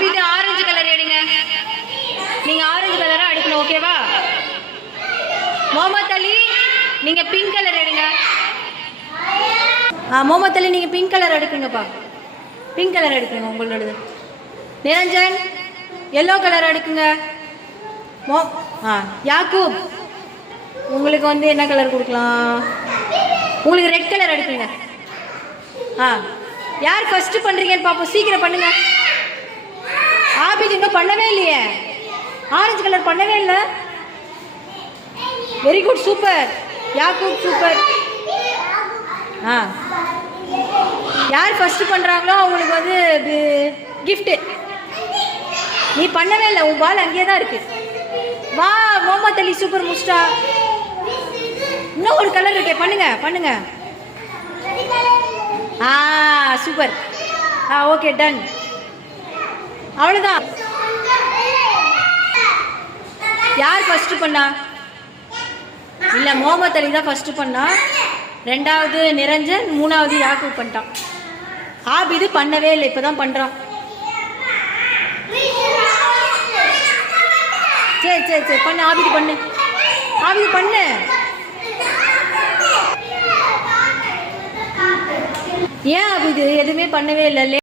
ஆபிது orange colour எடுங்க. நீங்க orange கலரா அடிக்கணும். ஓகேவா? முகமது அலி நீங்க பிங்க் கலர் எடுங்க. முகமது அலி நீங்க பிங்க் கலர் எடுக்குங்கப்பா. பிங்க் கலர் எடுக்குங்க உங்களோடது. நிரஞ்சன் எல்லோ கலர் எடுக்குங்க. யாக்கூப் உங்களுக்கு வந்து என்ன கலர் கொடுக்கலாம்? உங்களுக்கு ரெட் கலர் எடுக்குங்க. யார் ஃபர்ஸ்ட் பண்றீங்கன்னு பாப்போம். சீக்கிரம் பண்ணுங்க. ஆபித் இன்னும் பண்ணவே இல்லையே. ஆரஞ்சு கலர் பண்ணவே இல்லை. Very good, super. Yakub super. யார் ஃபர்ஸ்ட் பண்றாங்களோ அவங்களுக்கு வந்து கிஃப்ட். நீ பண்ணவே இல்லை, உன் பால் அங்கேயே தான் இருக்கு. வா முகமது அலி சூப்பர் முஸ்டா. இன்னும் ஒரு கலர் இருக்கே, பண்ணுங்க பண்ணுங்க. சூப்பர். Okay done. அவ்வளோதான். யார் ஃபர்ஸ்ட் பண்ணா? இல்லை, முகமது அலி தான் ஃபர்ஸ்ட் பண்ணா. ரெண்டாவது நிரஞ்சன், மூணாவது யாக்கூப் பண்ணிட்டான். ஆபிது பண்ணவே இல்லை, இப்போதான் பண்ணுறான். சரி சரி சரி பண்ணு. ஆபிது பண்ணு. ஆபிது பண்ணு. ஏன் ஆபிது எதுவுமே பண்ணவே இல்லை?